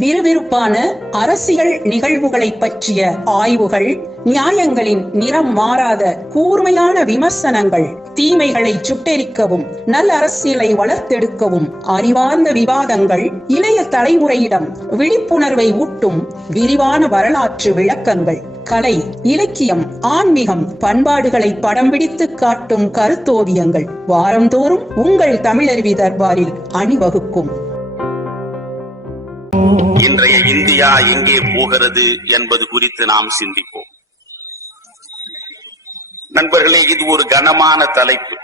விறுவிறுப்பான அரசியல் நிகழ்வுகளை பற்றிய ஆய்வுகள் நியாயங்களின் நிறம் மாறாத கூர்மையான விமர்சனங்கள் தீமைகளை சுட்டெரிக்கவும் நல்ல அரசியலை வளர்த்தெடுக்கவும் அறிவார்ந்த விவாதங்கள் இளைய தலைமுறையிடம் விழிப்புணர்வை ஊட்டும் விரிவான வரலாற்று விளக்கங்கள். கலை இலக்கியம் ஆன்மீகம் பண்பாடுகளை படம் பிடித்து காட்டும் கருத்தோவியங்கள். வாரந்தோறும் உங்கள் தமிழருவி தர்பாரில் அணிவகுக்கும். இன்றைய இந்தியா எங்கே போகிறது என்பது குறித்து நாம் சிந்திப்போம். நண்பர்களே இது ஒரு கனமான தலைப்பு.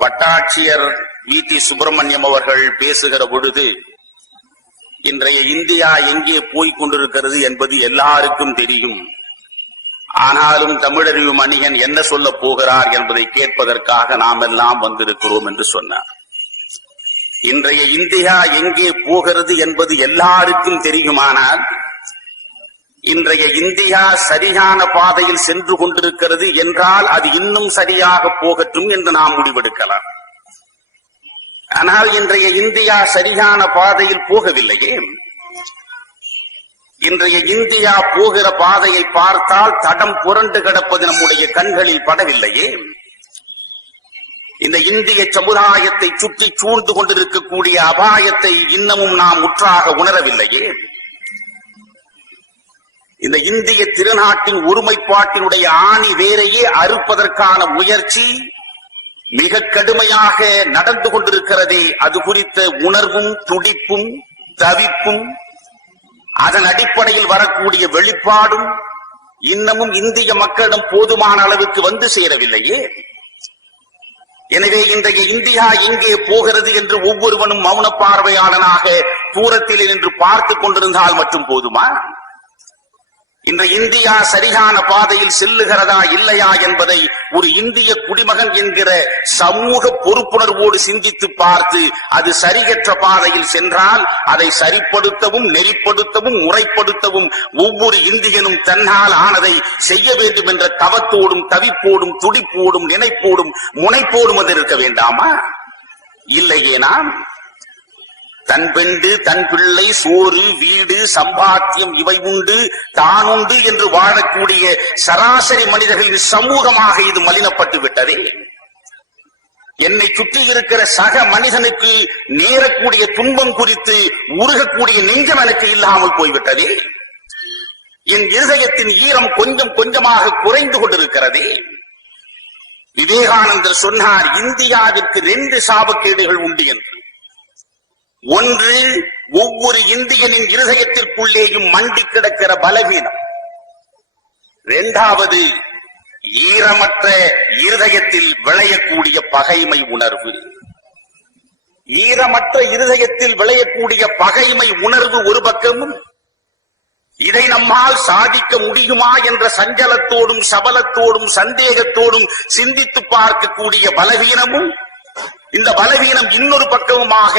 வட்டாட்சியர் வி டி சுப்பிரமணியம் அவர்கள் பேசுகிற பொழுது இன்றைய இந்தியா எங்கே போய்க் கொண்டிருக்கிறது என்பது எல்லாருக்கும் தெரியும். ஆனாலும் தமிழறிவு மணிகன் என்ன சொல்ல போகிறார் என்பதை கேட்பதற்காக நாம் எல்லாம் வந்திருக்கிறோம் என்று சொன்னார். இன்றைய இந்தியா எங்கே போகிறது என்பது எல்லாருக்கும் தெரியுமானால் இன்றைய இந்தியா சரியான பாதையில் சென்று கொண்டிருக்கிறது என்றால் அது இன்னும் சரியாக போகட்டும் என்று நாம் முடிவெடுக்கலாம். ஆனால் இன்றைய இந்தியா சரியான பாதையில் போகவில்லையே. இன்றைய இந்தியா போகிற பாதையை பார்த்தால் தடம் புரண்டு கிடப்பது நம்முடைய கண்களில் படவில்லையே. இந்த இந்திய சமுதாயத்தை சுற்றி சூழ்ந்து கொண்டிருக்கக்கூடிய அபாயத்தை இன்னமும் நாம் முற்றாக உணரவில்லையே? இந்த இந்திய திருநாட்டின் ஒருமைப்பாட்டினுடைய ஆணி வேரையே அறுப்பதற்கான முயற்சி மிக கடுமையாக நடந்து கொண்டிருக்கிறதே. அது குறித்த உணர்வும் துடிப்பும் தவிப்பும் அதன் அடிப்படையில் வரக்கூடிய வெளிப்பாடும் இன்னமும் இந்திய மக்களிடம் போதுமான அளவுக்கு வந்து சேரவில்லையே? எனவே இன்றைய இந்தியா எங்கே போகிறது என்று ஒவ்வொருவனும் மௌன பார்வையாளனாக தூரத்தில் நின்று பார்த்துக் கொண்டிருந்தால் மட்டும் போதுமா? இன்று இந்தியா சரியான பாதையில் செல்லுகிறதா இல்லையா என்பதை ஒரு இந்திய குடிமகன் என்கிற சமூக பொறுப்புணர்வோடு சிந்தித்து பார்த்து அது சரியற்ற பாதையில் சென்றால் அதை சரிப்படுத்தவும் நெறிப்படுத்தவும் முறைப்படுத்தவும் ஒவ்வொரு இந்தியனும் தன்னால் ஆனதை செய்ய வேண்டும் என்ற தவத்தோடும் தவிப்போடும் துடிப்போடும் நினைப்போடும் முனைப்போடும் அது இருக்க வேண்டாமா? இல்லையே நான் தன் பெண்டு தன் பிள்ளை சோறு வீடு சம்பாத்தியம் இவை உண்டு. தான் உண்டு என்று வாழக்கூடிய சராசரி மனிதர்களின் சமூகமாக இது மலினப்பட்டு விட்டதே. என்னை சுற்றி இருக்கிற சக மனிதனுக்கு நேரக்கூடிய துன்பம் குறித்து உருகக்கூடிய நெஞ்சம் எனக்கு இல்லாமல் போய்விட்டதே. என் இருதயத்தின் ஈரம் கொஞ்சம் கொஞ்சமாக குறைந்து கொண்டிருக்கிறதே. விவேகானந்தர் சொன்னார் இந்தியாவிற்கு ரெண்டு சாபக்கேடுகள் உண்டு என்று. ஒன்று ஒவ்வொரு இந்தியனின் இருதயத்திற்குள்ளேயும் மண்டி கிடக்கிற பலவீனம். இரண்டாவது ஈரமற்ற இருதயத்தில் விளையக்கூடிய பகைமை உணர்வு. ஈரமற்ற இருதயத்தில் விளையக்கூடிய பகைமை உணர்வு ஒரு பக்கமும் இதை நம்மால் சாதிக்க முடியுமா என்ற சஞ்சலத்தோடும் சபலத்தோடும் சந்தேகத்தோடும் சிந்தித்து பார்க்கக்கூடிய பலவீனமும் இந்த பலவீனம் இன்னொரு பக்கமுமாக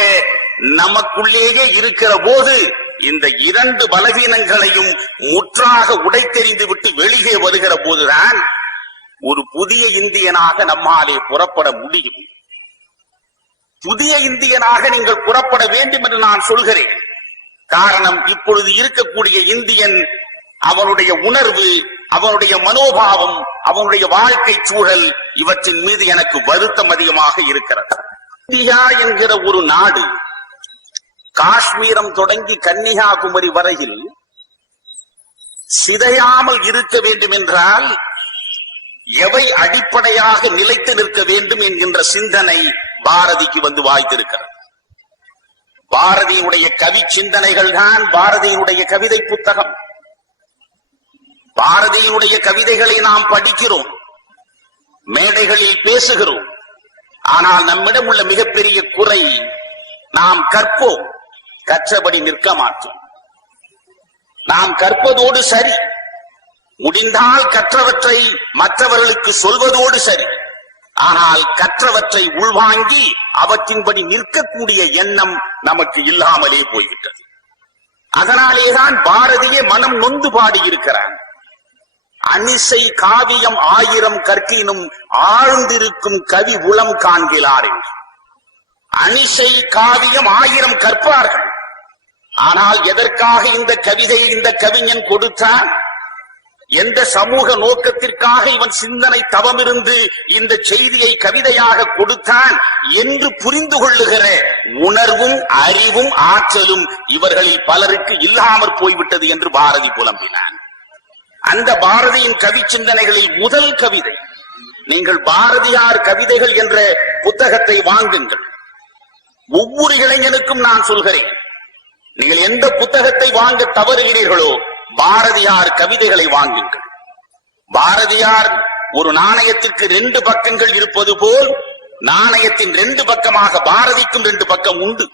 நமக்குள்ளேயே இருக்கிற போது இந்த இரண்டு பலவீனங்களையும் முற்றாக உடைத்தெறிந்து விட்டு வெளியே வருகிற போதுதான் ஒரு புதிய இந்தியனாக நம்மாலே புறப்பட முடியும். புதிய இந்தியனாக நீங்கள் புறப்பட வேண்டும் என்று நான் சொல்கிறேன். காரணம் இப்பொழுது இருக்கக்கூடிய இந்தியன் அவனுடைய உணர்வு அவனுடைய மனோபாவம் அவனுடைய வாழ்க்கை சூழல் இவற்றின் மீது எனக்கு வருத்தம் அதிகமாக இருக்கிறது. இந்தியா என்கிற ஒரு நாடு காஷ்மீரம் தொடங்கி கன்னியாகுமரி வரையில் சிதையாமல் இருக்க வேண்டும் என்றால் எவை அடிப்படையாக நிலைத்து நிற்க வேண்டும் என்கின்ற சிந்தனை பாரதிக்கு வந்து வாய்த்திருக்கிறது. பாரதியினுடைய கவி சிந்தனைகள் தான் பாரதியினுடைய கவிதை புத்தகம். பாரதியினுடைய கவிதைகளை நாம் படிக்கிறோம் மேடைகளில் பேசுகிறோம். ஆனால் நம்மிடம் உள்ள மிகப்பெரிய குறை நாம் கற்போம். கற்றபடி நிற்க மாட்டோம். நாம் கற்பதோடு சரி. முடிந்தால் கற்றவற்றை மற்றவர்களுக்கு சொல்வதோடு சரி. ஆனால் கற்றவற்றை உள்வாங்கி அவற்றின்படி நிற்கக்கூடிய எண்ணம் நமக்கு இல்லாமலே போய்விட்டது. அதனாலேதான் பாரதியே மனம் நொந்து பாடியிருக்கிறான். அனிசை காவியம் ஆயிரம் கற்கினும் ஆழ்ந்திருக்கும் கவி உளம் காண்கிறார். என்று அனிசை காவியம் ஆயிரம் கற்பார்கள். ஆனால் எதற்காக இந்த கவிதையை இந்த கவிஞன் கொடுத்தான்? எந்த சமூக நோக்கத்திற்காக இவன் சிந்தனை தவமிருந்து இந்த செய்தியை கவிதையாக கொடுத்தான் என்று புரிந்து கொள்ளுகிற உணர்வும் அறிவும் ஆற்றலும் இவர்களில் பலருக்கு இல்லாமற் போய்விட்டது என்று பாரதி புலம்பினான். அந்த பாரதியின் கவி சிந்தனைகளில் முதல் கவிதை நீங்கள் பாரதியார் கவிதைகள் என்ற புத்தகத்தை வாங்குங்கள். ஒவ்வொரு இளைஞனுக்கும் நான் சொல்கிறேன் நீங்கள் எந்த புத்தகத்தை வாங்க தவறுகிறீர்களோ பாரதியார் கவிதைகளை வாங்குங்கள். பாரதியார் ஒரு நாணயத்திற்கு ரெண்டு பக்கங்கள் இருப்பது போல் நாணயத்தின் ரெண்டு பக்கமாக பாரதிக்கும் ரெண்டு பக்கம் உண்டு.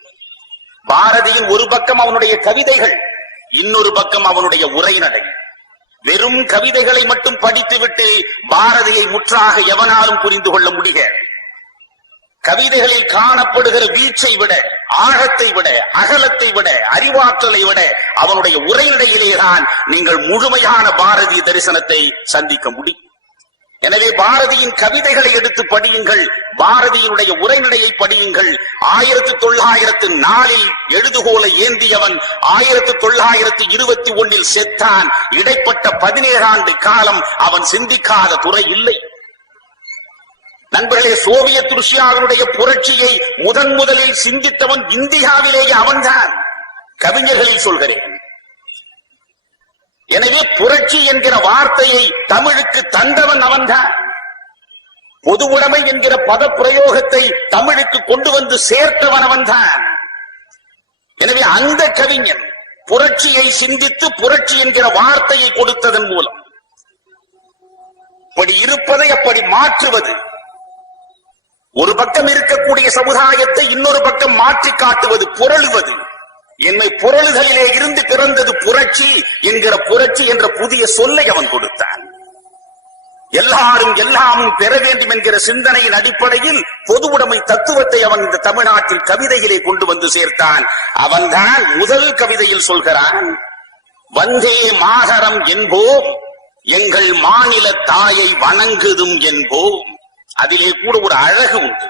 பாரதியின் ஒரு பக்கம் அவனுடைய கவிதைகள் இன்னொரு பக்கம் அவனுடைய உரைநடை வெறும் கவிதைகளை மட்டும் படித்துவிட்டு பாரதியை முற்றாக எவனாலும் புரிந்து கொள்ள முடியாது. கவிதைகளில் காணப்படுகிற வீச்சை விட ஆழத்தை விட அகலத்தை விட அறிவாற்றலை விட அவனுடைய உரைநடையிலேதான் நீங்கள் முழுமையான பாரதிய தரிசனத்தை சந்திக்க முடியும். எனவே பாரதியின் கவிதைகளை எடுத்து படியுங்கள் பாரதியினுடைய உரைநடையை படியுங்கள். ஆயிரத்தி தொள்ளாயிரத்து நாலில் எழுதுகோலை ஏந்தியவன் ஆயிரத்தி தொள்ளாயிரத்து இருபத்தி ஒன்னில் செத்தான். இடைப்பட்ட பதினேழாண்டு காலம் அவன் சிந்திக்காத துறை இல்லை. நண்பர்களே சோவியத் ருஷ்யாவினுடைய புரட்சியை முதன் முதலில் சிந்தித்தவன் இந்தியாவிலேயே அவன்தான். கவிஞர்களில் சொல்கிறேன். எனவே புரட்சி என்கிற வார்த்தையை தமிழுக்கு தந்தவன் அவன்தான். பொது உடைமை என்கிற பத பிரயோகத்தை தமிழுக்கு கொண்டு வந்து சேர்த்தவன் அவன்தான். எனவே அந்த கவிஞன் புரட்சியை சிந்தித்து புரட்சி என்கிற வார்த்தையை கொடுத்ததன் மூலம். இப்படி இருப்பதை அப்படி மாற்றுவது ஒரு பக்கம் இருக்கக்கூடிய சமுதாயத்தை இன்னொரு பக்கம் மாற்றி காட்டுவது புரளுவது. என்னை புரளுதலிலே இருந்து பிறந்தது புரட்சி என்கிற புரட்சி என்ற புதிய சொல்லை அவன் கொடுத்தான். எல்லாரும் எல்லாமும் பெற வேண்டும் என்கிற சிந்தனையின் அடிப்படையில் பொது உடைமை தத்துவத்தை அவன் இந்த தமிழ்நாட்டில் கவிதையிலே கொண்டு வந்து சேர்த்தான். அவன்தான் முதல் கவிதையில் சொல்கிறான் வந்தே மாகரம் என்போம் எங்கள் மாநில தாயை வணங்குதும் என்போம். அதிலே கூட ஒரு அழகு உண்டு.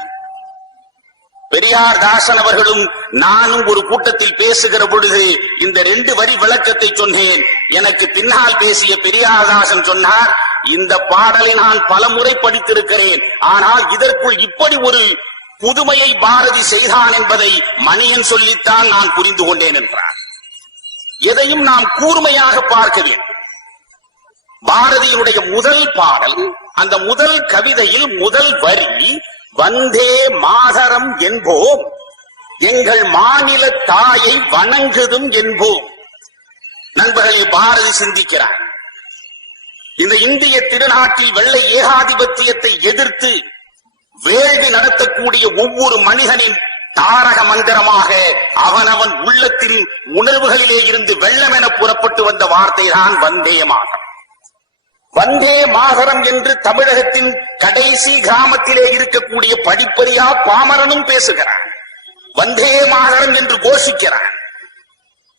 பெரியார் தாசன் அவர்களும் நானும் ஒரு கூட்டத்தில் பேசுகிற பொழுது இந்த ரெண்டு வரி விளக்கத்தை சொன்னேன். எனக்கு பின்னால் பேசிய பெரியார் தாசன் சொன்னார் இந்த பாடலை நான் பலமுறை படித்திருக்கிறேன். ஆனால் இதற்குள் இப்படி ஒரு புதுமையை பாரதி செய்தான் என்பதை மணியன் சொல்லித்தான் நான் புரிந்து கொண்டேன் என்றார். எதையும் நாம் கூர்மையாக பார்க்க வேண்டும். பாரதியினுடைய முதல் பாடல் அந்த முதல் கவிதையில் முதல் வரி வந்தே மாதரம் என்போம். எங்கள் மாநில தாயை வணங்குதும் என்போம். நண்பர்களே பாரதி சிந்திக்கிறார். இந்த இந்திய திருநாட்டில் வெள்ளை ஏகாதிபத்தியத்தை எதிர்த்து வேள்வி நடத்தக்கூடிய ஒவ்வொரு மனிதனின் தாரக மந்திரமாக அவனவன் உள்ளத்தின் உணர்வுகளிலே இருந்து வெள்ளமென புறப்பட்டு வந்த வார்த்தை தான் வந்தே வந்தே மாகரம் என்று தமிழகத்தின் கடைசி கிராமத்திலே இருக்கக்கூடிய படிப்பறியா பாமரனும் பேசுகிறான். வந்தே மாகரம் என்று கோஷிக்கிறான்.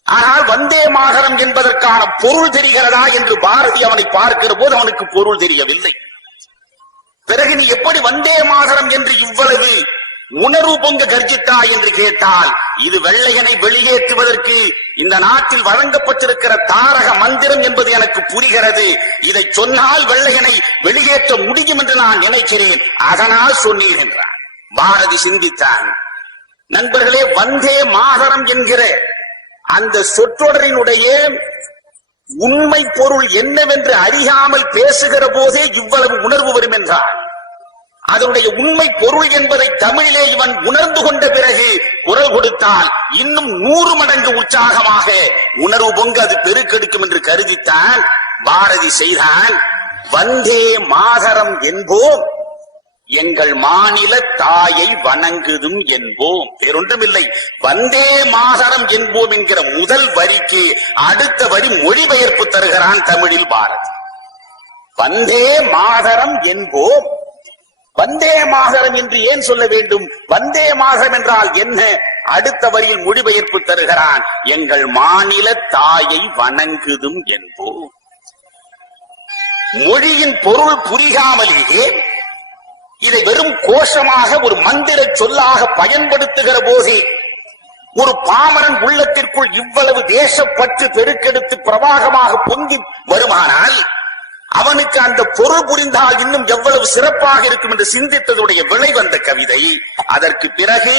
ஆனால் வந்தே மாகரம் என்பதற்கான பொருள் தெரிகிறதா என்று பாரதி அவனை பார்க்கிற போது அவனுக்கு பொருள் தெரியவில்லை. பிறகு நீ எப்படி வந்தே மாகரம் என்று இவ்வளவு உணர்வு பொங்க கர்ஜித்தா என்று கேட்டால் இது வெள்ளையனை வெளியேற்றுவதற்கு இந்த நாட்டில் வழங்கப்பட்டிருக்கிற தாரக மந்திரம் என்பது எனக்கு புரிகிறது. இதை சொன்னால் வெள்ளையனை வெளியேற்ற முடியும் என்று நான் நினைக்கிறேன். அதனால் சொன்னீர் என்றார். பாரதி சிந்தித்தான். நண்பர்களே வந்தே மாதரம் என்கிற அந்த சொற்றொடரினுடைய உண்மை பொருள் என்னவென்று அறியாமல் பேசுகிற போதே இவ்வளவு உணர்வு வரும் என்றான் அதனுடைய உண்மை பொருள் என்பதை தமிழிலே இவன் உணர்ந்து கொண்ட பிறகு குரல் கொடுத்தால் இன்னும் நூறு மடங்கு உற்சாகமாக உணர்வு பொங்க அது பெருக்கெடுக்கும் என்று கருதித்தான் பாரதி செய்தான். வந்தே மாதரம் என்போம் எங்கள் மாநில தாயை வணங்குதும் என்போம். வேறொன்றுமில்லை. வந்தே மாதரம் என்போம் என்கிற முதல் வரிக்கு அடுத்த வரி மொழிபெயர்ப்பு தருகிறான் தமிழில் பாரதி. வந்தே மாதரம் என்போம் வந்தே மாதரம் என்று ஏன் சொல்ல வேண்டும்? வந்தே மாதரம் என்றால் என்ன? அடுத்த வரியில் மொழிபெயர்ப்பு தருகிறான். எங்கள் மாநில தாயை வணங்குதும் என்போம் மொழியின் பொருள் புரியாமலேயே இதை வெறும் கோஷமாக ஒரு மந்திர சொல்லாக பயன்படுத்துகிற போதே ஒரு பாமரன் உள்ளத்திற்குள் இவ்வளவு தேசப்பற்று பெருக்கெடுத்து பிரவாகமாக பொங்கி வருமானால் அவனுக்கு அந்த பொருள் புரிந்தால் இன்னும் எவ்வளவு சிறப்பாக இருக்கும் என்று சிந்தித்ததுடைய விளை வந்த கவிதை அதற்கு பிறகு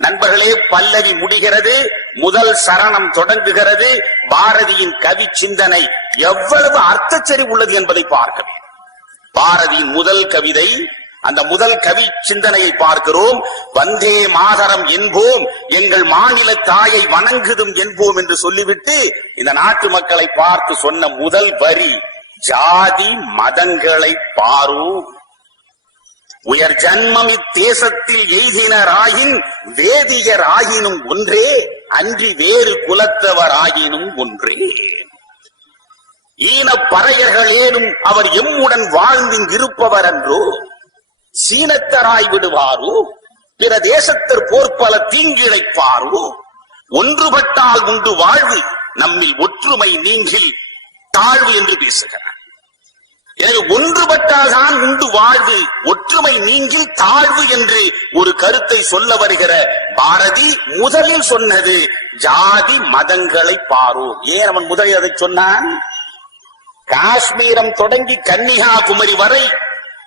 நண்பர்களே பல்லவி முடிகிறது முதல் சரணம் தொடங்குகிறது பாரதியின் கவி சிந்தனை எவ்வளவு அர்த்தச்சரி உள்ளது என்பதை பார்க்க வேண்டும். பாரதியின் முதல் கவிதை அந்த முதல் கவி சிந்தனையை பார்க்கிறோம் வந்தே மாதரம் என்போம் எங்கள் மாநில தாயை வணங்குதும் என்போம் என்று சொல்லிவிட்டு இந்த நாட்டு மக்களை பார்த்து சொன்ன முதல் வரி ஜாதி மதங்களை பாரு. உயர் ஜன்மம் இத்தேசத்தில் எய்தினராயின் வேதியர் ஆகினும் ஒன்றே அன்றி வேறு குலத்தவர் ஆகினும் ஒன்றே. ஈனப் பறையர்களேனும் அவர் எம்முடன் வாழ்ந்திங்கிருப்பவர் அன்றோ சீனத்தராய் விடுவாரோ பிற தேசத்தர் போர்பல தீங்கிழைப்பாரோ ஒன்றுபட்டால் உண்டு வாழ்வு நம்மில் ஒற்றுமை நீங்கில் தாழ்வு என்று பேசுகிறார். எனவே ஒன்றுபட்டால்தான் உண்டு வாழ்வு ஒற்றுமை நீங்கில் தாழ்வு என்று ஒரு கருத்தை சொல்ல வருகிற பாரதி முதலில் சொன்னது ஜாதி மதங்களை பாரோ ஏன் அவன் முதலில் அதை சொன்னான்? காஷ்மீரம் தொடங்கி கன்னியாகுமரி வரை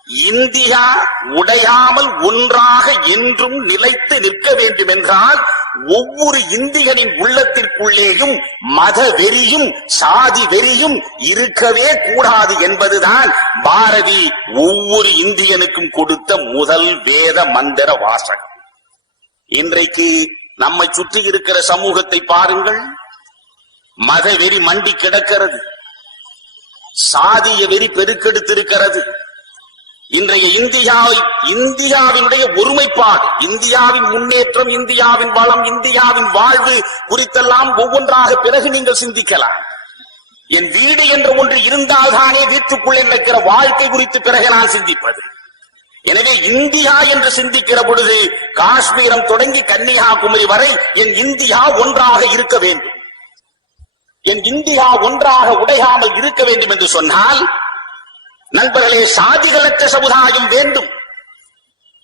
இந்தியா உடையாமல் ஒன்றாக என்றும் நிலைத்து நிற்க வேண்டும் என்றால் ஒவ்வொரு இந்தியனின் உள்ளத்திற்குள்ளேயும் மத வெறியும் சாதி வெறியும் இருக்கவே கூடாது என்பதுதான் பாரதி ஒவ்வொரு இந்தியனுக்கும் கொடுத்த முதல் வேத மந்திர வாசகம். இன்றைக்கு நம்மை சுற்றி இருக்கிற சமூகத்தை பாருங்கள். மத வெறி மண்டி கிடக்கிறது. சாதிய வெறி பெருக்கெடுத்திருக்கிறது. இன்றைய இந்தியா இந்தியாவினுடைய ஒருமைப்பாடு இந்தியாவின் முன்னேற்றம் இந்தியாவின் வளம் இந்தியாவின் வாழ்வு குறித்தெல்லாம் ஒவ்வொன்றாக பிறகு நீங்கள் சிந்திக்கலாம். என் வீடு என்ற ஒன்று இருந்தால்தானே வீட்டுக்குள்ளே நடக்கிற வாழ்க்கை குறித்து பிறகு நான் சிந்திப்பது. எனவே இந்தியா என்று சிந்திக்கிற பொழுது காஷ்மீரம் தொடங்கி கன்னியாகுமரி வரை என் இந்தியா ஒன்றாக இருக்க வேண்டும். என் இந்தியா ஒன்றாக உடையாமல் இருக்க வேண்டும் என்று சொன்னால் நண்பர்களே சாதிகளற்ற சமுதாயம் வேண்டும்.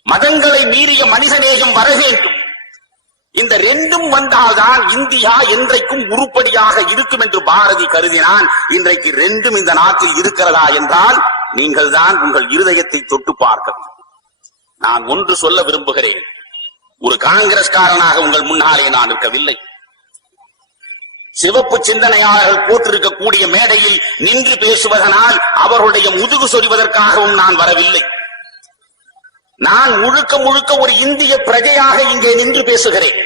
மதங்களை மீறிய மனிதநேயம் வர வேண்டும். இந்த ரெண்டும் வந்தால்தான் இந்தியா என்றைக்கும் உருப்படியாக இருக்கும் என்று பாரதி கருதினான். இன்றைக்கு ரெண்டும் இந்த நாட்டில் இருக்கிறதா என்றால் நீங்கள் தான் உங்கள் இருதயத்தை தொட்டு பார்க்க நான் ஒன்று சொல்ல விரும்புகிறேன். ஒரு காங்கிரஸ்காரனாக உங்கள் முன்னாலே நான் இருக்கவில்லை. சிவப்பு சிந்தனையாளர்கள் போட்டிருக்கக்கூடிய மேடையில் நின்று பேசுவதனால் அவர்களுடைய முதுகு சொறிவதற்காகவும் நான் வரவில்லை. நான் முழுக்க முழுக்க ஒரு இந்திய பிரஜையாக இங்கே நின்று பேசுகிறேன்.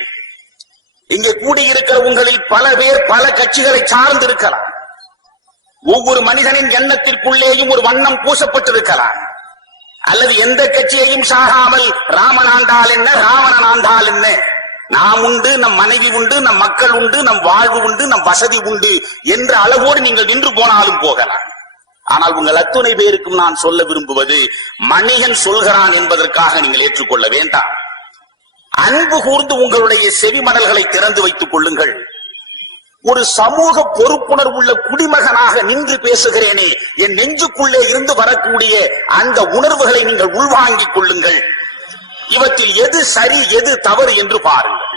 இங்கே கூடியிருக்கிற உங்களில் பல பேர் பல கட்சிகளை சார்ந்திருக்கலாம். ஒவ்வொரு மனிதனின் எண்ணத்திற்குள்ளேயும் ஒரு வண்ணம் பூசப்பட்டிருக்கலாம். அல்லது எந்த கட்சியையும் சாகாமல் ராமன் ஆண்டால் என்ன ராவணன் ஆண்டால் என்ன? நாம் உண்டு நம் மனைவி உண்டு நம் மக்கள் உண்டு நம் வாழ்வு உண்டு நம் வசதி உண்டு என்ற அளவோடு நீங்கள் நின்று போனாலும் போகலாம். ஆனால் உங்கள் அத்துணை பேருக்கும் நான் சொல்ல விரும்புவது மணிகன் சொல்கிறான் என்பதற்காக நீங்கள் ஏற்றுக்கொள்ள வேண்டாம். அன்பு கூர்ந்து உங்களுடைய செவிமடல்களை திறந்து வைத்துக் கொள்ளுங்கள். ஒரு சமூக பொறுப்புணர்வுள்ள குடிமகனாக நின்று பேசுகிறேனே என் நெஞ்சுக்குள்ளே இருந்து வரக்கூடிய அந்த உணர்வுகளை நீங்கள் உள்வாங்கிக் கொள்ளுங்கள். இவற்றில் எது சரி எது தவறு என்று பாருங்கள்.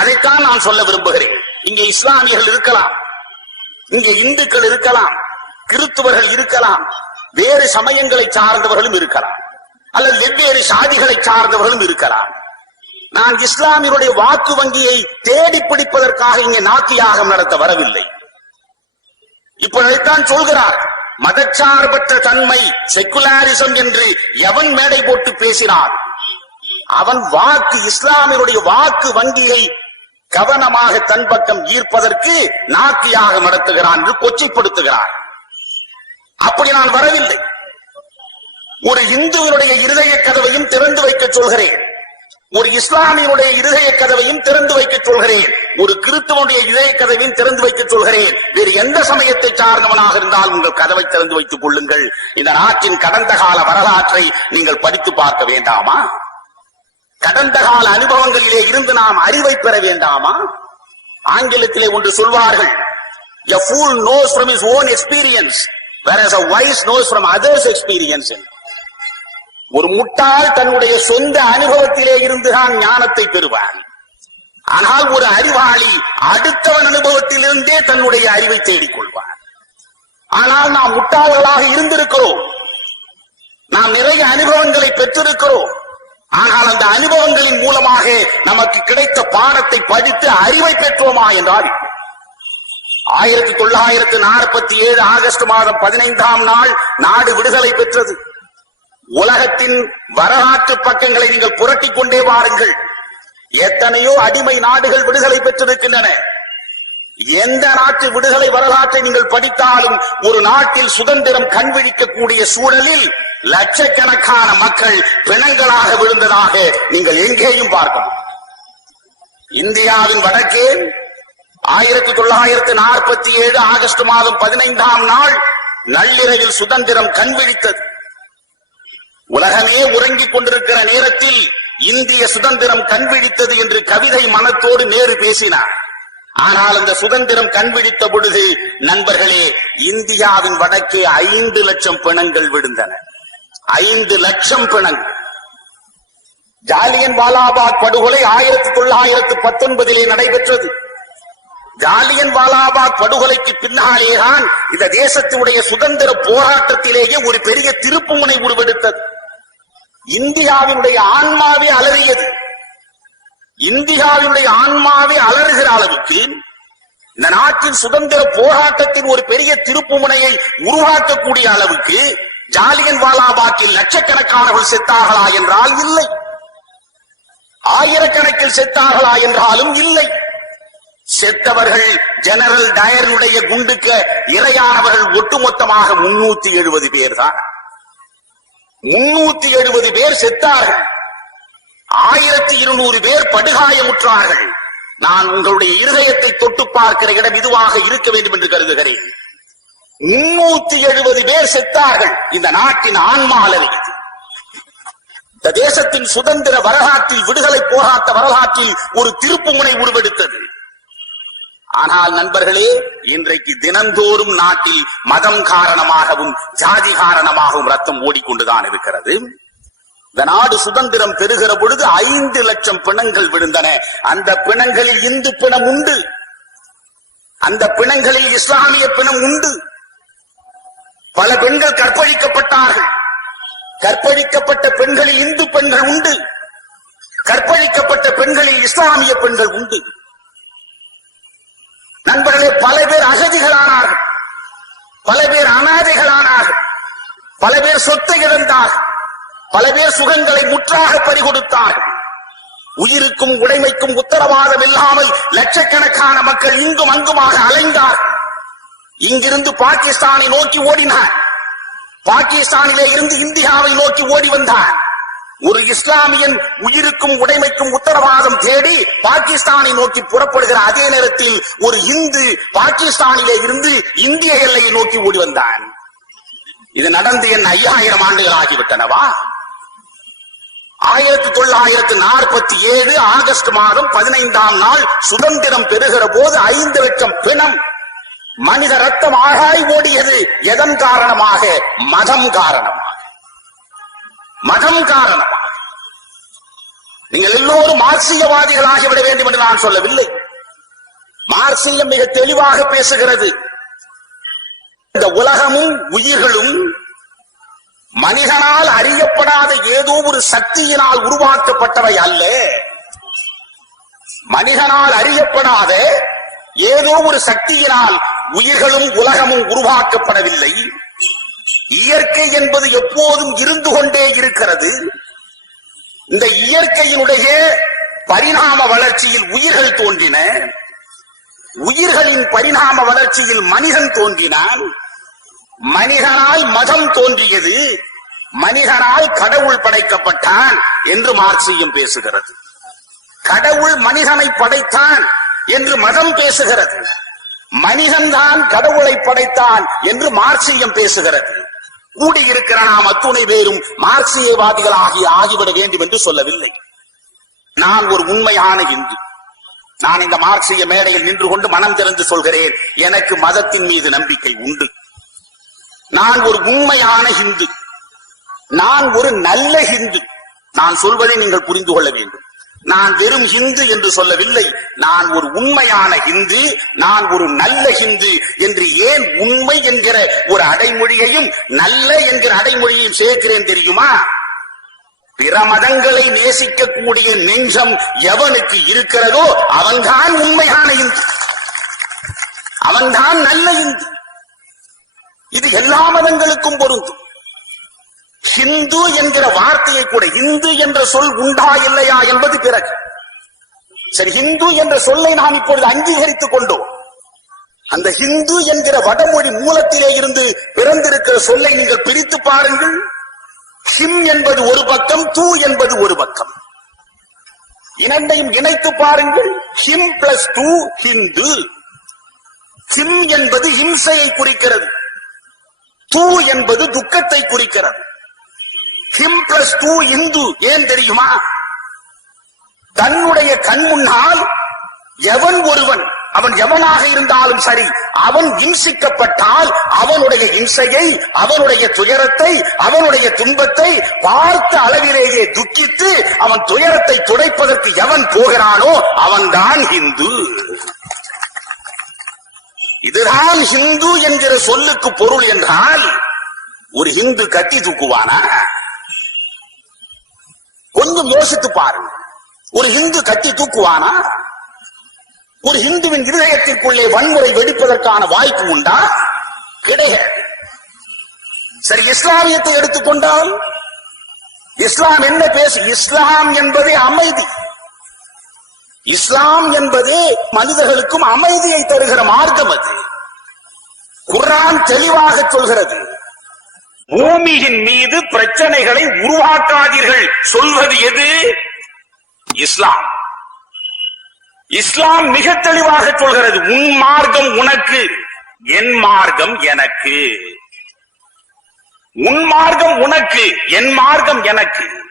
அதைத்தான் நான் சொல்ல விரும்புகிறேன். இங்கே இஸ்லாமியர்கள் இருக்கலாம் இங்கே இந்துக்கள் இருக்கலாம் கிறிஸ்துவர்கள் இருக்கலாம் வேறு சமயங்களை சார்ந்தவர்களும் இருக்கலாம் அல்லது வெவ்வேறு சாதிகளை சார்ந்தவர்களும் இருக்கலாம். நான் இஸ்லாமியருடைய வாக்கு வங்கியை தேடி பிடிப்பதற்காக இங்கே நாத்தியாகம் நடத்த வரவில்லை. இப்பொழுதுதான் சொல்கிறார். மதச்சார்பற்ற தன்மை செக்குலாரிசம் என்று எவன் மேடை போட்டு பேசினார் அவன் வாக்கு இஸ்லாமியருடைய வாக்கு வங்கியை கவனமாக தன் பக்கம் ஈர்ப்பதற்கு நாக்கியாக நடத்துகிறான் என்று கொச்சைப்படுத்துகிறான் அப்படி நான் வரவில்லை. ஒரு இந்துவினுடைய இருதய கதவையும் திறந்து வைக்க சொல்கிறேன். ஒரு இஸ்லாமியனுடைய இருதய கதவையும் திறந்து வைக்க சொல்கிறேன். ஒரு கிறிஸ்தவனுடைய இதய கதவையும் திறந்து வைக்க சொல்கிறேன். வேறு எந்த சமயத்தை சார்ந்தவனாக இருந்தால் உங்கள் கதவை திறந்து வைத்துக் கொள்ளுங்கள். இந்த நாட்டின் கடந்த கால வரலாற்றை நீங்கள் படித்து பார்க்க வேண்டாமா? கடந்த கால அனுபவங்களிலே இருந்து நாம் அறிவை பெற வேண்டாமா? ஆங்கிலத்திலே ஒன்று சொல்வார்கள் A fool knows from his own experience, whereas a wise knows from others' experience. ஒரு முட்டாள் தன்னுடைய சொந்த அனுபவத்திலே இருந்து தான் ஞானத்தை பெறுவான். ஆனால் ஒரு அறிவாளி அடுத்தவன் அனுபவத்திலிருந்தே தன்னுடைய அறிவை தேடிக் கொள்வார் ஆனால் நாம் முட்டாள்களாக இருந்திருக்கிறோம். நாம் நிறைய அனுபவங்களை பெற்றிருக்கிறோம். ஆனால் அந்த அனுபவங்களின் மூலமாக நமக்கு கிடைத்த பாடத்தை படித்து அறிவை பெற்றோமா என்றால் ஆயிரத்தி தொள்ளாயிரத்து நாற்பத்தி ஏழு ஆகஸ்ட் மாதம் பதினைந்தாம் நாள் நாடு விடுதலை பெற்றது. உலகத்தின் வரலாற்று பக்கங்களை நீங்கள் புரட்டிக் கொண்டே வாருங்கள். எத்தனையோ அடிமை நாடுகள் விடுதலை பெற்றிருக்கின்றன. எந்த நாட்டு விடுதலை வரலாற்றை நீங்கள் படித்தாலும் ஒரு நாட்டில் சுதந்திரம் கண்விழிக்கக்கூடிய சூழலில் லட்சக்கணக்கான மக்கள் பிணங்களாக விழுந்ததாக நீங்கள் எங்கேயும் பார்க்க இந்தியாவின் வடக்கே ஆயிரத்தி தொள்ளாயிரத்து நாற்பத்தி ஏழு ஆகஸ்ட் மாதம் பதினைந்தாம் நாள் நள்ளிரவில் சுதந்திரம் கண்விழித்தது. உலகமே உறங்கிக் கொண்டிருக்கிற நேரத்தில் இந்திய சுதந்திரம் கண்விழித்தது என்று கவிதை மனத்தோடு நேரு பேசினார். ஆனால் அந்த சுதந்திரம் கண்விழித்த பொழுது நண்பர்களே இந்தியாவின் வடக்கே ஐந்து லட்சம் பிணங்கள் விழுந்தன. ஐந்து லட்சம் பிணங்கள். ஜாலியன் வாலாபாத் படுகொலை ஆயிரத்தி தொள்ளாயிரத்து பத்தொன்பதிலே நடைபெற்றது. ஜாலியன் வாலாபாத் படுகொலைக்கு பின்னாலேதான் இந்த தேசத்தினுடைய சுதந்திர போராட்டத்திலேயே ஒரு பெரிய திருப்புமுனை உருவெடுத்தது. இந்தியாவினுடைய ஆன்மாவே அலறியது. இந்தியாவினுடைய ஆன்மாவே அலறுகிற அளவுக்கு இந்த நாட்டின் சுதந்திர போராட்டத்தின் ஒரு பெரிய திருப்புமுனையை உருவாக்கக்கூடிய அளவுக்கு ஜாலியன் வாலாபாக்கில் லட்சக்கணக்கானவர்கள் செத்தார்களா என்றால் இல்லை. ஆயிரக்கணக்கில் செத்தார்களா என்றாலும் இல்லை. செத்தவர்கள் ஜெனரல் டயருடைய குண்டுக்கு இரையானவர்கள் ஒட்டுமொத்தமாக முன்னூத்தி எழுபது பேர் தான். முன்னூத்தி எழுபது பேர் செத்தார்கள். ஆயிரத்தி இருநூறு பேர் படுகாயமுற்றார்கள். நான் உங்களுடைய இருதயத்தை தொட்டு பார்க்கிற இடம் இதுவாக இருக்க வேண்டும் என்று கருதுகிறேன். முன்னூத்தி எழுபது பேர் செத்தார்கள். இந்த நாட்டின் ஆன்மா அலறி இந்த தேசத்தின் சுதந்திர வரலாற்றில் விடுதலை போராட்ட வரலாற்றில் ஒரு திருப்புமுனை உருவெடுத்தது. ஆனால் நண்பர்களே இன்றைக்கு தினந்தோறும் நாட்டில் மதம் காரணமாகவும் ஜாதி காரணமாகவும் ரத்தம் ஓடிக்கொண்டுதான் இருக்கிறது. இந்த நாடு சுதந்திரம் பெறுகிற பொழுது ஐந்து லட்சம் பிணங்கள் விழுந்தன. அந்த பிணங்களில் இந்து பிணம் உண்டு. அந்த பிணங்களில் இஸ்லாமிய பிணம் உண்டு. பல பெண்கள் கற்பழிக்கப்பட்டார்கள். கற்பழிக்கப்பட்ட பெண்களில் இந்து பெண்கள் உண்டு. கற்பழிக்கப்பட்ட பெண்களில் இஸ்லாமிய பெண்கள் உண்டு. நண்பர்களே பல பேர் அகதிகளானார்கள். பல பேர் அனாதைகளானார்கள். பல பேர் சொத்தை இழந்தார்கள். பல பேர் சுகங்களை முற்றாக பறிகொடுத்தார்கள். உயிருக்கும் உடைமைக்கும் உத்தரவாதம் இல்லாமல் லட்சக்கணக்கான மக்கள் இங்கும் அங்குமாக அலைந்தார். இங்கிருந்து பாகிஸ்தானை நோக்கி ஓடினார். பாகிஸ்தானிலே இருந்து இந்தியாவை நோக்கி ஓடி வந்தார். ஒரு இஸ்லாமியன் உயிருக்கும் உடைமைக்கும் உத்தரவாதம் தேடி பாகிஸ்தானை நோக்கி புறப்படுகிற அதே நேரத்தில் ஒரு இந்து பாகிஸ்தானிலே இருந்து இந்திய எல்லையை நோக்கி ஓடி வந்தான். இது நடந்து என் ஐயாயிரம் ஆண்டுகள் ஆகிவிட்டனவா? ஆயிரத்தி தொள்ளாயிரத்தி நாற்பத்தி ஏழு ஆகஸ்ட் மாதம் பதினைந்தாம் நாள் சுதந்திரம் பெறுகிற போது ஐந்து லட்சம் பிணம் மனித ரத்தம் ஆகாய் ஓடியது. எதன் காரணமாக? மதம் காரணமாக. மதம் காரணமாக. நீங்கள் எல்லோரும் மார்க்சியவாதிகள் வேண்டும் என்று நான் சொல்லவில்லை. மார்க்சியம் மிக தெளிவாக பேசுகிறது. இந்த உலகமும் உயிர்களும் மனிதனால் அறியப்படாத ஏதோ ஒரு சக்தியினால் உருவாக்கப்பட்டவை அல்ல. மனிதனால் அறியப்படாத ஏதோ ஒரு சக்தியினால் உயிர்களும் உலகமும் உருவாக்கப்படவில்லை. இயற்கை என்பது எப்போதும் இருந்து கொண்டே இருக்கிறது. இந்த இயற்கையினுடைய பரிணாம வளர்ச்சியில் உயிர்கள் தோன்றின. உயிர்களின் பரிணாம வளர்ச்சியில் மனிதன் தோன்றினான். மனிதனால் மதம் தோன்றியது. மனிதனால் கடவுள் படைக்கப்பட்டான் என்று மார்க்சியம் பேசுகிறது. கடவுள் மனிதனை படைத்தான் என்று மதம் பேசுகிறது. மனிதன்தான் கடவுளை படைத்தான் என்று மார்க்சியம் பேசுகிறது. கூடியிருக்கிற நாம் அத்துணை பேரும் மார்க்சியவாதிகள் ஆகி ஆகிவிட வேண்டும் என்று சொல்லவில்லை. நான் ஒரு உண்மையான இந்து. நான் இந்த மார்க்சிய மேடையில் நின்று கொண்டு மனம் திறந்து சொல்கிறேன் எனக்கு மதத்தின் மீது நம்பிக்கை உண்டு. நான் ஒரு உண்மையான ஹிந்து நான் ஒரு நல்ல ஹிந்து. நான் சொல்வதை நீங்கள் புரிந்து கொள்ள வேண்டும். நான் வெறும் ஹிந்து என்று சொல்லவில்லை. நான் ஒரு உண்மையான ஹிந்து. நான் ஒரு நல்ல ஹிந்து என்று ஏன் உண்மை என்கிற ஒரு அடைமொழியையும் நல்ல என்கிற அடைமொழியையும் சேர்க்கிறேன் தெரியுமா? பிற மதங்களை நேசிக்கக்கூடிய நெஞ்சம் எவனுக்கு இருக்கிறதோ அவன்தான் உண்மையான இந்து அவன்தான் நல்ல இந்து இது எல்லா மதங்களுக்கும் பொருந்தும். ஹிந்து என்கிற வார்த்தையை கூட இந்து என்ற சொல் உண்டா இல்லையா என்பது பிறகு. சரி ஹிந்து என்ற சொல்லை நாம் இப்பொழுது அங்கீகரித்துக் கொண்டோம். அந்த ஹிந்து என்கிற வடமொழி மூலத்திலே இருந்து பிறந்திருக்கிற சொல்லை நீங்கள் பிரித்து பாருங்கள். ஹிம் என்பது ஒரு பக்கம் தூ என்பது ஒரு பக்கம். இரண்டையும் இணைத்து பாருங்கள். ஹிம் பிளஸ் டூ ஹிந்து. ஹிம் என்பது ஹிம்சையை குறிக்கிறது. தூ என்பது துக்கத்தை குறிக்கிறது. ஹிம் பிளஸ் டூ இந்து ஏன் தெரியுமா? தன்னுடைய கண் முன்னால் எவன் ஒருவன் அவன் எவனாக இருந்தாலும் சரி அவன் இம்சிக்கப்பட்டால் அவனுடைய இம்சையை அவனுடைய துயரத்தை அவனுடைய துன்பத்தை பார்த்த அளவிலேயே துக்கித்து அவன் துயரத்தை துடைப்பதற்கு எவன் போகிறானோ அவன்தான் இந்து இதுதான் ஹிந்து என்கிற சொல்லுக்கு பொருள் என்றால் ஒரு ஹிந்து கட்டி தூக்குவானா? கொஞ்சம் யோசித்து பாருங்க ஒரு ஹிந்து கட்டி தூக்குவானா? ஒரு ஹிந்துவின் இருதயத்திற்குள்ளே வன்முறை வெடிப்பதற்கான வாய்ப்பு உண்டா? கிடையாது சரி இஸ்லாமியத்தை எடுத்துக்கொண்டால் இஸ்லாம் என்ன பேசு? இஸ்லாம் என்பதே அமைதி. இஸ்லாம் என்பதே மனிதர்களுக்கும் அமைதியை தருகிற மார்க்கம் அது. குரான் தெளிவாக சொல்கிறது. பூமியின் மீது பிரச்சனைகளை உருவாக்காதீர்கள். சொல்வது எது? இஸ்லாம். இஸ்லாம் மிக தெளிவாக சொல்கிறது உன் மார்க்கம் உனக்கு என் மார்க்கம் எனக்கு. உன் மார்க்கம் உனக்கு என் மார்க்கம் எனக்கு.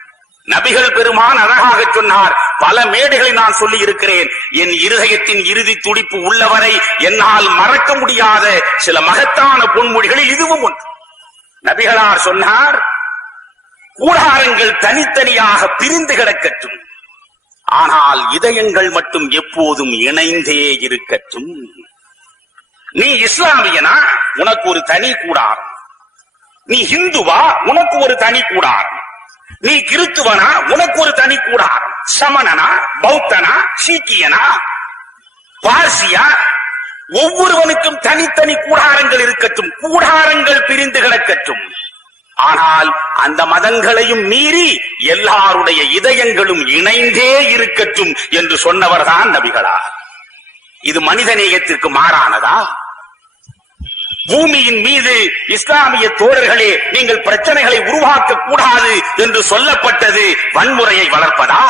நபிகள் பெருமான் அழகாக சொன்னார் பல மேடைகளை நான் சொல்லி இருக்கிறேன். என் இருதயத்தின் இறுதி துடிப்பு உள்ளவரை என்னால் மறக்க முடியாத சில மகத்தான பொன்மொழிகளில் இதுவும் ஒன்று. நபிகளார் சொன்னார் கூடாரங்கள் தனித்தனியாக பிரிந்து கிடக்கட்டும். ஆனால் இதயங்கள் மட்டும் எப்போதும் இணைந்தே இருக்கட்டும். நீ இஸ்லாமியனா? உனக்கு ஒரு தனி கூடாரம். நீ ஹிந்துவா? உனக்கு ஒரு தனி கூடாரம். நீ கிறித்துவனா உனக்கு ஒரு தனி கூடாரம். சமணனா? பௌத்தனா? சீக்கியனா? பார்சியா? ஒவ்வொருவனுக்கும் தனித்தனி கூடாரங்கள் இருக்கட்டும் கூடாரங்கள் பிரிந்து கிடக்கட்டும். ஆனால் அந்த மதங்களையும் மீறி எல்லாருடைய இதயங்களும் இணைந்தே இருக்கட்டும் என்று சொன்னவர்தான் நபிகளார். இது மனிதநேயத்திற்கு மாறானதா? பூமியின் மீது இஸ்லாமிய தோழர்களே நீங்கள் பிரச்சனைகளை உருவாக்க கூடாது என்று சொல்லப்பட்டது வன்முறையை வளர்ப்பதா?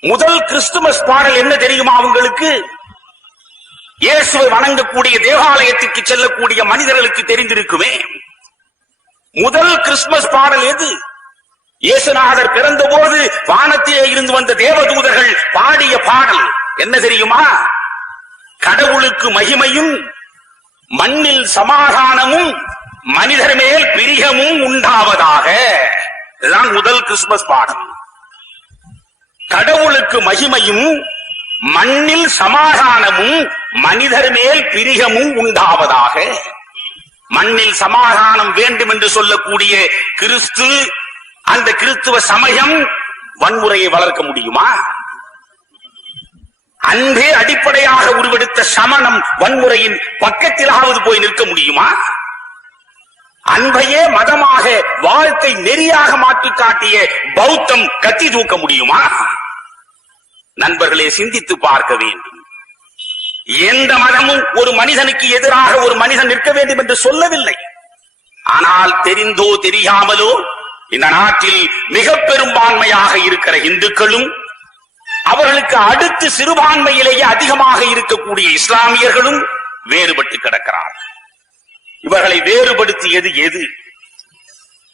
முதல் கிறிஸ்துமஸ் பாடல் என்ன தெரியுமா உங்களுக்கு? இயேசுவை வணங்கக்கூடிய தேவாலயத்திற்கு செல்லக்கூடிய மனிதர்களுக்கு தெரிந்திருக்குமே. முதல் கிறிஸ்துமஸ் பாடல் எது? இயேசுநாதர் பிறந்த போது வானத்திலே இருந்து வந்த தேவதூதர்கள் பாடிய பாடல். என்ன தெரியுமா? கடவுளுக்கு மகிமையும் மண்ணில் சமாதானமும் மனிதர் மேல் பிரியமும் உண்டாவதாக. இதுதான் முதல் கிறிஸ்துமஸ் பாடல். கடவுளுக்கு மகிமையும் மண்ணில் சமாதானமும் மனிதர் மேல் பிரியமும் உண்டாவதாக. மண்ணில் சமாதானம் வேண்டும் என்று சொல்லக்கூடிய கிறிஸ்து அந்த கிறிஸ்துவ சமயம் வன்முறையை வளர்க்க முடியுமா? அன்பே அடிப்படையாக உருவெடுத்த சமணம் வன்முறையின் பக்கத்திலாவது போய் நிற்க முடியுமா? அன்பையே மதமாக வாழ்க்கை நெறியாக மாற்றி காட்டிய பௌத்தம் கத்தி தூக்க முடியுமா? நண்பர்களே சிந்தித்து பார்க்க வேண்டும். எந்த மதமும் ஒரு மனிதனுக்கு எதிராக ஒரு மனிதன் நிற்க வேண்டும் என்று சொல்லவில்லை. ஆனால் தெரிந்தோ தெரியாமலோ இந்த நாட்டில் மிக பெரும்பான்மையாக இருக்கிற இந்துக்களும் அவர்களுக்கு அடுத்து சிறுபான்மையிலேயே அதிகமாக இருக்கக்கூடிய இஸ்லாமியர்களும் வேறுபட்டு கிடக்கிறார்கள் இவர்களை வேறுபடுத்தியது எது?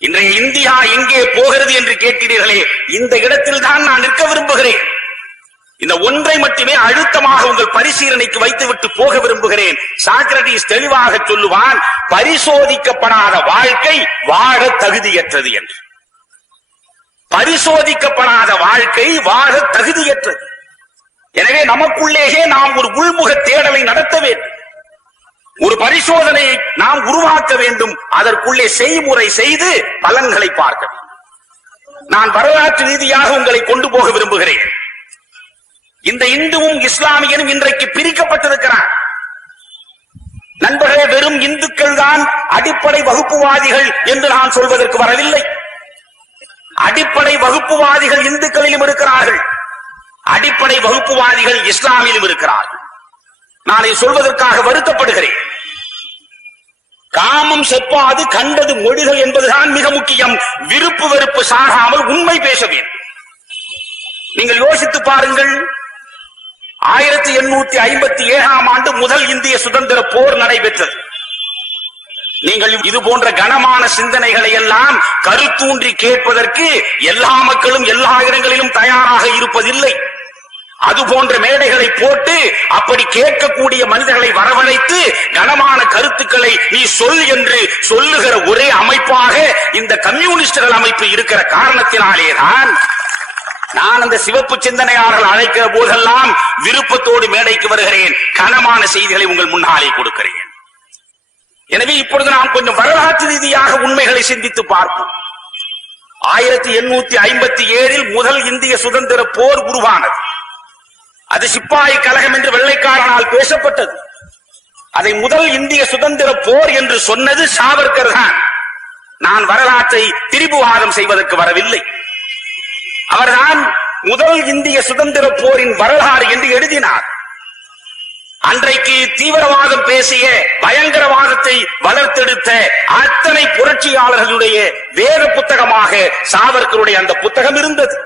இன்றைய இந்தியா எங்கே போகிறது என்று கேட்டீர்களே இந்த இடத்தில் தான் நான் நிற்க விரும்புகிறேன். இந்த ஒன்றை மட்டுமே அழுத்தமாக உங்கள் பரிசீலனைக்கு வைத்துவிட்டு போக விரும்புகிறேன். சாக்ரட்டிஸ் தெளிவாக சொல்லுவான் பரிசோதிக்கப்படாத வாழ்க்கை வாழ தகுதியற்றது என்று. பரிசோதிக்கப்படாத வாழ்க்கை வாழ தகுதியற்றது. எனவே நமக்குள்ளேயே நாம் ஒரு உள்முக தேடலை நடத்த வேண்டும். ஒரு பரிசோதனையை நாம் உருவாக்க வேண்டும். அதற்குள்ளே செய்முறை செய்து பலன்களை பார்க்க வேண்டும். நான் வரலாற்று ரீதியாக உங்களை கொண்டு போக விரும்புகிறேன். இந்த இந்துவும் இஸ்லாமியனும் இன்றைக்கு பிரிக்கப்பட்டிருக்கிறார் நண்பர்களே வெறும் இந்துக்கள் தான் அடிப்படை வகுப்புவாதிகள் என்று நான் சொல்வதற்கு வரவில்லை. அடிப்படை வகுப்புவாதிகள் இந்துக்களிலும் இருக்கிறார்கள். அடிப்படை வகுப்புவாதிகள் இஸ்லாமிலும் இருக்கிறார்கள். நான் இதை சொல்வதற்காக வருத்தப்படுகிறேன். காமம் செப்பாது கண்டது மொழிகள் என்பதுதான் மிக முக்கியம். விருப்பு வெறுப்பு சாகாமல் உண்மை பேச வேண்டும். நீங்கள் யோசித்து பாருங்கள் ஆயிரத்தி எண்ணூத்தி ஐம்பத்தி ஏழாம் ஆண்டு முதல் இந்திய சுதந்திர போர் நடைபெற்றது. நீங்கள் இது போன்ற கனமான சிந்தனைகளை எல்லாம் கருத்தூன்றி கேட்பதற்கு எல்லா மக்களும் எல்லா இடங்களிலும் தயாராக இருப்பதில்லை. அது போன்ற மேடைகளை போட்டு அப்படி கேட்கக்கூடிய மனிதர்களை வரவழைத்து கனமான கருத்துக்களை நீ சொல் என்று சொல்லுகிற ஒரே அமைப்பாக இந்த கம்யூனிஸ்டுகள் அமைப்பு இருக்கிற காரணத்தினாலேதான் நான் அந்த சிவப்பு சிந்தனையாளர்கள் அழைக்கிற போதெல்லாம் விருப்பத்தோடு மேடைக்கு வருகிறேன். கனமான செய்திகளை உங்கள் முன்னாலே கொடுக்கிறேன். எனவே இப்பொழுது நாம் கொஞ்சம் வரலாற்று ரீதியாக உண்மைகளை சிந்தித்து பார்ப்போம். ஆயிரத்தி எண்ணூத்தி ஐம்பத்தி ஏழில் முதல் இந்திய சுதந்திர போர் உருவானது. அது சிப்பாய் கழகம் என்று வெள்ளைக்காரனால் பேசப்பட்டது. அதை முதல் இந்திய சுதந்திர போர் என்று சொன்னது சாவர்கர் தான். நான் வரலாற்றை திரிபுவாதம் செய்வதற்கு வரவில்லை. அவர்தான் முதல் இந்திய சுதந்திர போரின் வரலாறு என்று எழுதினார். அன்றைக்கு தீவிரவாதம் பேசிய பயங்கரவாதத்தை வளர்த்தெடுத்த அத்தனை புரட்சியாளர்களுடைய வேத புத்தகமாக சாவர்கருடைய அந்த புத்தகம் இருந்தது.